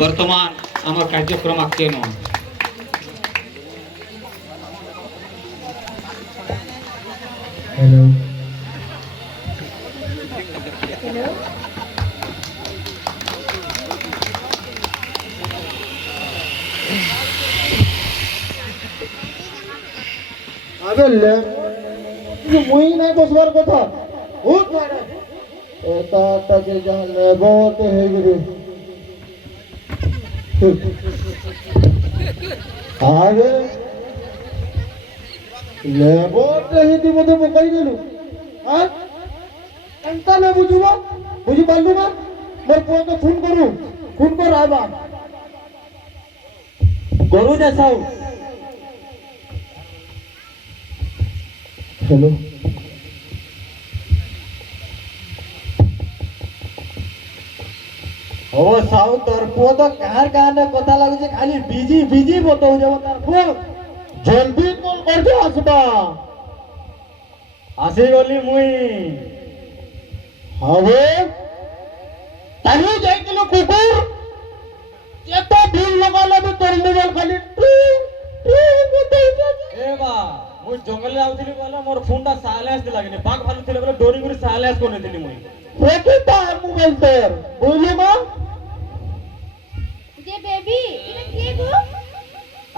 वर्तमान आम कार्यक्रम आगे न हेलो हेलो अबे ले मुई नहीं बसवार कथा बहुत मारे एता तके जहां लेबो ते हे गुरु आगे लेबो ते ही ती मते पकाई देलु हां एंता न बुझुबो बुझी पालु ना मोर पुआ के फोन कर आबा गरु देसाउ हेलो ओ साउ तोर पुआ तो कार कार ने कथा लागु जे खाली बिजी बिजी बताउ जे तार पुआ जल्दी कॉल कर दे आसबा आसी गली मुई हवे ताही जाई किलो कुकुर जेतो भीड़ लगाले भी तोर मोबाइल खाली ए बा मु जंगल रे आउथिली कहला मोर फोन टा साइलेंस दे लागने बाग भालु थिले बोले डोरी गुरी साइलेंस कोने थिली मुई फेंकी तार मोबाइल तोर बोली मां जे बेबी इने के गो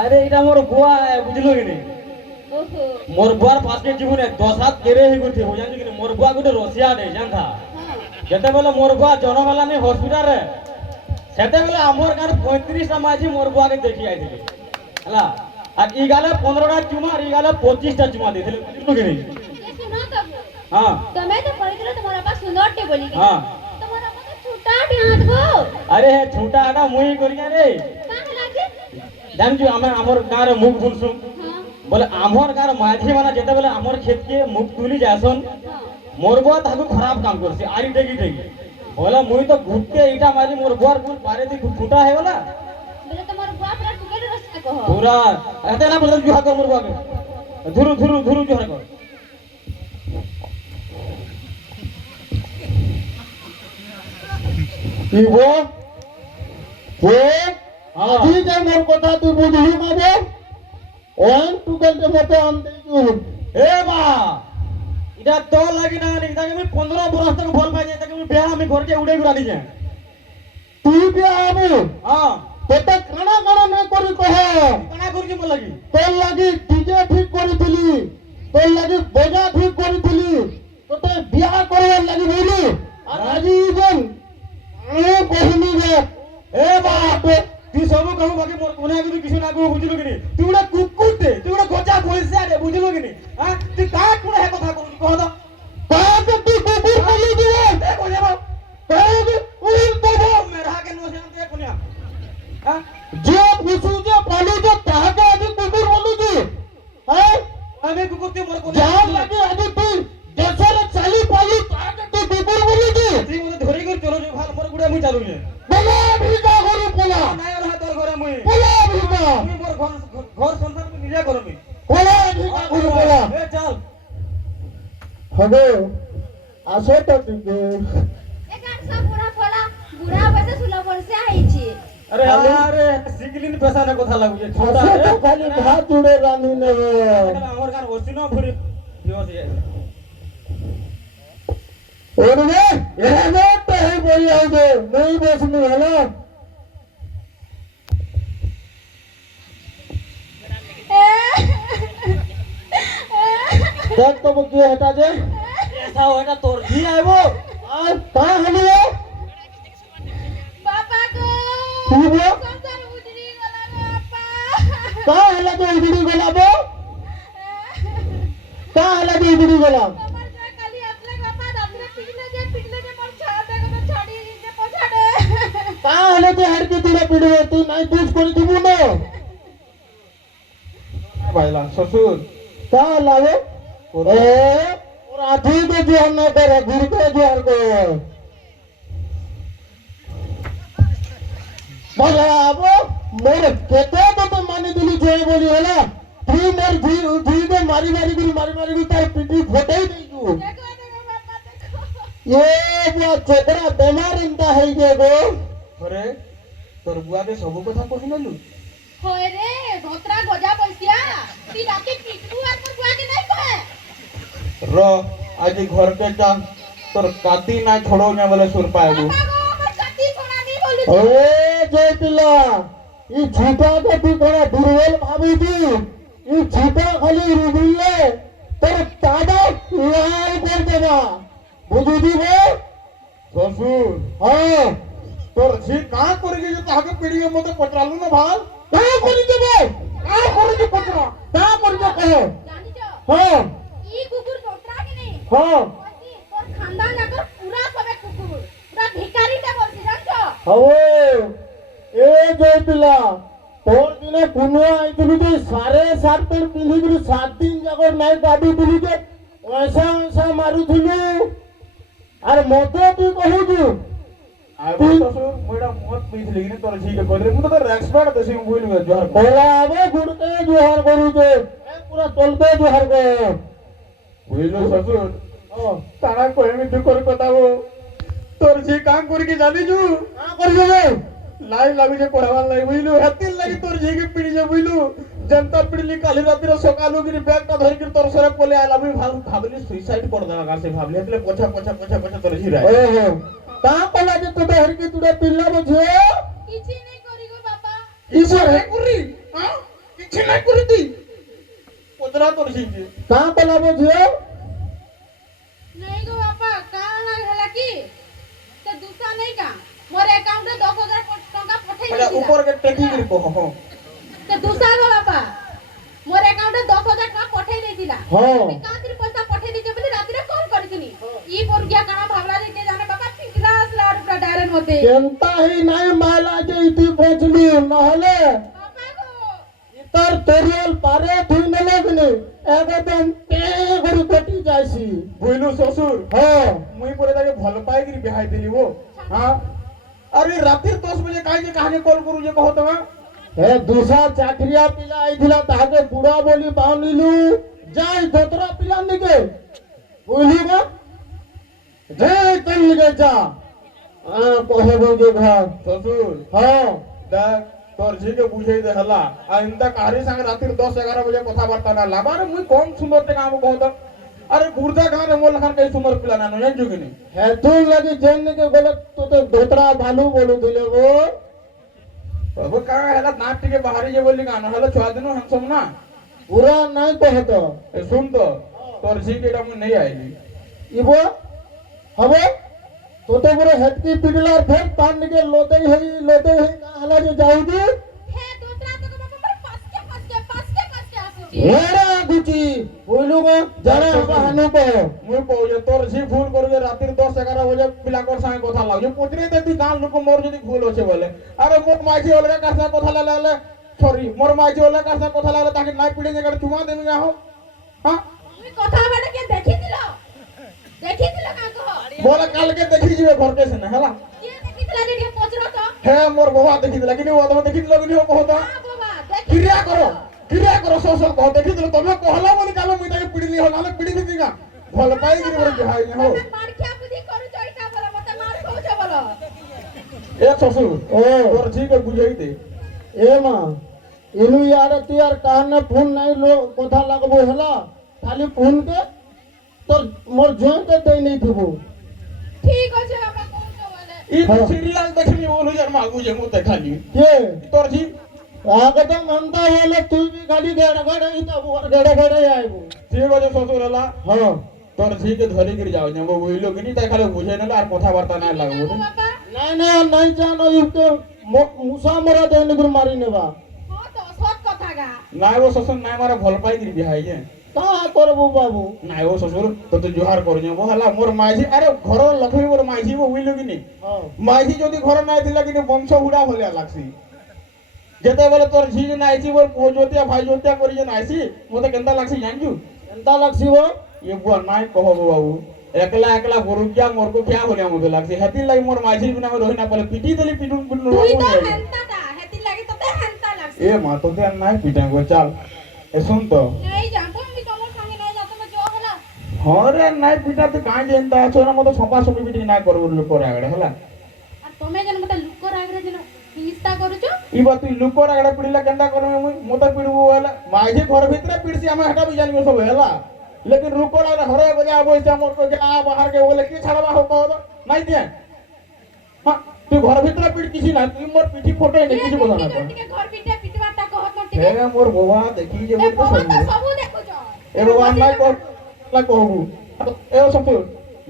अरे इटा मोर बुआ है बुझलो कि नहीं ओहो मोर बुआर पास के जीवन है 10 केरे ही गुथि हो जान कि मोर बुआ गुटे रसिया दे जान था जते बेले मोर बुआ जन्म वाला में हॉस्पिटल रे सेते बेले हमर गार 35 टा माझी मोर बुआ के देखि आइथिले हला आ ई गाले 15 टा चुमा और ई गाले 25 टा चुमा देथिले बुझलो कि नहीं ये सुनो तब हां તમે તો પડીલો તમારા પાસ સુનોટે બોલી ગઈ हां તમારા પાસે છૂટા હાથ ગો अरे हे छोटा आटा मुई करिया रे કાહ લાગે जान जो हमें हमर गार मुख बुनसु हां बोले हमर गार माझी माना जेते बेले हमर खेत के मुख तुली जासन हां मोर बुआ ताकू खराब काम करसी आरी टेगी टेगी बोला मुई तो घुटके ईटा मारी मोर बुआर कुल बारे दी छूटा है बोला बोले તમારો બાપ રા ટુકેડ રસ્તા કહો पूरा रहते ना बोले जुहा कर मोर बुआ के धुरु धुरु धुरु जुहा कर इबो वो हां ठीक है मोर कथा तू बुझी माबो ओन तू गलते मते हम देजू ए बा इटा तो लगी ना इटा के मैं 15 बरस तक भल पाई जाए तक मैं बेहा में घर के उड़े गुरानी जाए तू भी आबो हां तो खाना खाना नहीं करी कह कना कर के लगी तो लगी डीजे ठीक करिथिली तो लगी बजा ठीक करिथिली तो बियाह करवा लगी बोली और आज इवन ए कहनी जे ए बाप तू सब कहू बाकी मोर कोने आगे किसी ना को बुझलो कि नहीं तू उड़ा कुकुर दे तू उड़ा गोचा भोइसा दे बुझलो कि नहीं हां तू का कोने है कथा कह दो कहा कि तू कुकुर बोली दिए ए कोने बा कहा कि उन तो मेरा के नो से ते कोने हां जो पूछू जो पालू जो कहा के अभी कुकुर बोलू जी हैं हमें कुकुर ते मोर कोने जान लगे अभी तू देशर चाली पालू कहा के तू कुकुर बोलू जी ती मोर धरी कर चलो जो भाल मोर गुड़े मुई चालू जे बोला भी का करू बोला नहीं रहा तोर घरे मुई बोला भी का मुई मोर घर संसार को निजा करो मी बोला भी का करू बोला ए चल हगो आसो तो तुके એ કારસા પૂરા ફોલા બુરા પાસે સુલા પડસે આઈछी अरे अरे सिगलिन पैसा ना कथा लागु जे छोटा आसो तो खाली हाथ जुड़े रानी ने हमर गान ओसिनो भरी दिवस ये और ये तो है बोली आगे नहीं बस में हला तब तो वो क्यों हटा दे ऐसा होगा तोर जी आइबो आज कहाँ हलिए બાપા ગો શું બોલો? સંસાર ઉજળી ગલા બાપા कहाँ हला तो उजड़ी गोला बो कहाँ हला तो उजड़ी गोला તમાર જો કાલી આટલે બાપા રાત્રે પીટલે જે મોર છાડે કે છાડી જે પછાડે कहाँ हला तो हर के तुला पीड़े तू नहीं पूछ कोनी थी ना भाईला ससुर कहाँ हला वो और आधी को जो हम ना कर गुरु को जो हर को बोला अब मोर केते तो मानी दिली जो बोली होला तू मोर जी को मारी मारी तार पिटी फोटे ही नहीं तू देखो देखो बापा देखो ये वो चोदरा बीमार इंदा है ये गो अरे তোর বুয়াকে সবু কথা কহিলু হয় রে ধোত্রা গজা বলছিয়া তুই রাতে পিটবু আর তোর বুয়াকে নাই কহে র আজ ঘরকে যা তোর কাতি না ছড়ো না বলে সুর পাইবু বাবা গো আমার কাটি ছোড়া নেই বলু ওরে জয়তিলা ই ঝিটাকে তুই বড় দুর্বল ভাবিবি ই ঝিটা খালি রুবিলে তোর তাজা লাল করে দেবা বুঝি দিব শ্বশুর হ্যাঁ তোর ঝি কা করে যে তাকে পিড়িয়ে মতো পচরালু না ভাই কা করে দেবে কা করে দে পচরা কা করে দে কহ জানিছ হ্যাঁ ই কুকুর ধোত্রা কি নেই হ্যাঁ বলছি তোর খানদান আগর পুরা সবে কুকুর পুরা ভিখারিটা বলছি জানছ હવે એ જયપિલા তোর দিনে কোনো আইছিলু যে 7.5 পের পিলিগুলি 7 দিন যাক নাই গাড়ি দিলি যে ওইসা ওইসা মারুছিলু আর মতে তুই কহুছু তুই মোটা মত পিছলি কিনে তোর ঝিকে কইলে মু তো রেসপেক্ট দেছি মু ভুল গো জোহার বলা আবে গুড়তে জোহার করুছে এ পুরা চলবে জোহার গো বুঝলো শ্বশুর ও তারা কই আমি দুঃখর কথা গো তোর ঝি কাম করি কি জানিছু কা করি যাবে লাই লাগি যে কহবার লাই বুঝলু হেতির লাগি তোর ঝিকে পিড়ি যে বুঝলু জনতা পিড়লি কালি রাতির সকালু গিরি ব্যাগটা ধরি কি তোর সরে পলে আইলা আমি ভাবলি সুইসাইড করে দেবা গাছে ভাবলি হেতলে পছা পছা পছা পছা তোর ঝি রাই ওহো কা পলা যে তোতে হরকি তুড়ে পিল্লা বুঝে কিছু নেই করি গো বাবা কিসে রে করি হ্যাঁ কিছু নাই করি তুই পদরা তোর ঝিকে কা পলা বুঝে नहीं गो बापा काना हला की ते दूसरा नहीं का मोर अकाउंट में 10000 टका पठाई पहले दिला ऊपर के टेकी गिर को हो ते दूसरा गो बापा मोर अकाउंट में 10000 टका पठाई देतिला हां मी कातिर पैसा पठाई दीजे बोली रात रे कॉल करथिनी ई बोरगिया काना भावला रे के जाने बाबा पिघला असला रुपया डायरेक्ट होते जनता ही नहीं माला जे इति पहुंचली নহলে बापा गो इतर तेरियल पारे थुई न लगने एकदम पे गरी कटी जायसी বুইলু শ্বশুর হ্যাঁ মুই পরে তাকে ভালো পাই গরি বিহাই দিলি ও हां अरे रातिर 10 बजे काहे के कहानी कॉल करू जे कहो तमा ए दूसरा चाकरिया पिला आइथिला ताके बुढ़ा बोली बांधिलु जाय दोतरा पिला निके बुझली बा जे तन निके जा कहबो जे घर শ্বশুর हां देख তোর ঝিকে বুঝাই দে হলা আইন্দা কাহারি संग রাতের 10-11 बजे কথা বার্তা না লাবারে মুই কম সুন্দর তে কাম কহত আরে গুর্দা গানে মোর লখান কই সুন্দর পিলা না নয় জুগিনি হেতুন লাগি জেন কে গলে তোতে ধোতরা ভালু বলু দিলে গো বাবু কা হেলা নাট টিকে বাহারি যে বলি গান হলো 6 দিন হনসম না পুরা নাই কহত এ শুন তো তোর ঝিকে এটা মুই নাই আইলি ইবো হবে তোতে পুরো হেতকি পিগলার ফের তান নিকে লোতেই হই কা হলা যে যাই দি हे दूसरा तो बाबा पास के आसो এরা গুচি বইলু গো যারা বাহানু কো মুই কও যে তোর ঝি ভুল করবে রাতের 10-11 বজে পিলাকর সঙ্গে কথা লাগবে পত্রে তে তুই গান লোক মোর যদি ভুল আছে বলে আরে মোর মাইজি ওলরে কার সঙ্গে কথা লাগলে সরি মোর মাইজি ওলরে কার সঙ্গে কথা লাগলে তাকে নাই পিড়ে যে চুমা দেমি না হো হ্যাঁ তুমি কথা বাটা কে দেখিছিল का कहो বলে কালকে দেখি যাবে ঘরকে সে না হলা के দেখিছিল রে কে পচরা তো হ্যাঁ মোর বাবা দেখি দিলা কিন্তু ও তো দেখি দিল কিন্তু কহো তো हां बाबा देख ক্রিয়া করো সব কহ দেখি দিল তুমি কহলা বলি কালে মুই তাকে পিড়ি নি হল নালে পিড়ি দিবি না ভাল পাই গিরি বলে বিহাই নি হো मार के आपदी करू জয়টা বলো মতে মার কওছে বলো এ শ্বশুর ও তোর ঝিকে বুঝাই দে এ মা ইনু यार তুই আর কানে ফোন নাই লো কথা লাগবো হলা খালি ফোন কে তোর মোর জয়তে দেই নাই দিব ঠিক আছে বাবা কওছে বলে ই সিরিয়াল দেখলি বলু যার মাগু যে মতে খালি কে তোর ঝি আগে তো মনতা বলে তুই भी খালি গড় গড় ই তো গড় গড় আইবো ঠিক আছে শ্বশুর হলা হ্যাঁ তোর ঝিকে ধরি গিরি যাও নেবো বুঝলো কিনি তাই খালি বুঝে নেলে আর কথা বার্তা না লাগবো বাবা না নাই জানো ইকে মুসা মরা দেন গুর মারি নেবা हां तो সৎ কথা গা নাই ও শ্বশুর নাই মারে ভাল পাই গিরি বিহাই যে তা করবো বাবু নাই ও শ্বশুর তোতে জোহার করে নেবো হলা মোর মাইঝি আরে ঘর লক্ষ্মী মোর মাইঝি বুঝলো কিনি মাইঝি যদি ঘর নাই দিলা কিনি বংশ উড়া হলিয়া লাগছি যেতে বলে তোর ঝি যে নাইছি মোর পৌজতিয়া ভাই জতিয়া করি যে নাইছি মতে কেনতা লাগছি জানছু কেনতা লাগছি বো ये बुआ নাই কহবো বাবু একলা গরু কিয়া মোর কো কিয়া হলিয়া মতে লাগছি হেতি লাগি মোর মাইঝি বিনা রহি না পলে পিটি দেলি পিটুন পিটুন তুই তো হেনতাটা হেতি লাগি তো হেনতা লাগছে এ মা তোতে আর নাই পিটা গো চাল এ শুন তো নাই যাবো আমি তোমার সঙ্গে নাই যাতে না জো হলা হরে নাই পিটা তো কাই যেনতা আছো না মতো সপা সপি পিটি না করব করে আগড়ে হলা আর তুমি যেন মতে লুক করে আগরে যেন হিস্তা ইবা তুই লুকর আগড়া পিড়িলা কেন্দা করবে মুই মতে পিড়বো হেলা মাঝে ঘর ভিতরে পিড়ছি আমি হেটা বি জানিব সব হেলা लेकिन रुको ना हरे बजा बोलते हमर को जा बाहर के बोले की छड़वा हो कहो नहीं दिया हां तू घर भीतर पिट किसी ना तू मोर पिठी फोटो नहीं किसी बोला ना घर पिटे पिटवाटा कहत मत हे मोर बाबा देखी जे ए बोल बाबा तो सबू देखो जो ए बाबा ना कहू ए ससुर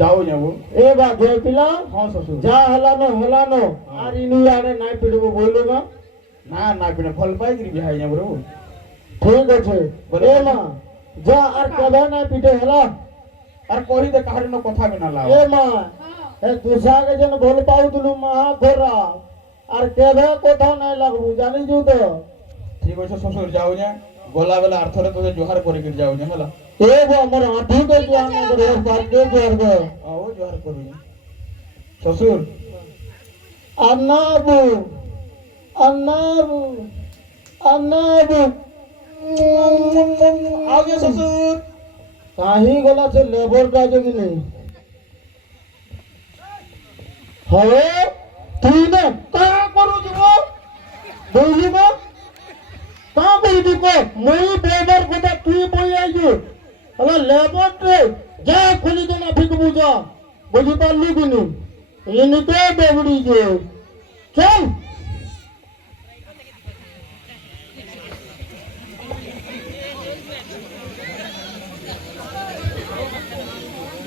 जाओ जाओ ए बा गए पिला हां ससुर जा हलानो आर इनु आने नाइ पिडबो बोलुगा ना ना पिने फल पाई गिरी बिहाई जा ब्रो ठीक আছে ए मा जा आर कबे नाइ पिटे हला আর কহি দে কাহার ন কথা বিনা লাও ए मा ए দুসা के जन बोल पाउ दुलु मा खोरा आर केबे কথা নাই লাগবু জানি জু তো ঠিক আছে শ্বশুর যাও যা গলা বেলা আর্থরে তোকে জোহার করে গির যাও যা হলা ए वो हमर आठू के जुआन करे बात दे जोर गो आओ জোহার করবি শ্বশুর अन्नाबू अन्नाबू अन्नाबू आओ गे শ্বশুর काही गला से लेबर का जो कि नहीं हेलो तू ने का करू जुगो बोलुगो का बोलु को मई लेबर को तू बोई आइयो हला लेबर रे जा खोली दो ना फिक बुझा बुझी पालू कि नहीं इनके बेगड़ी जो चल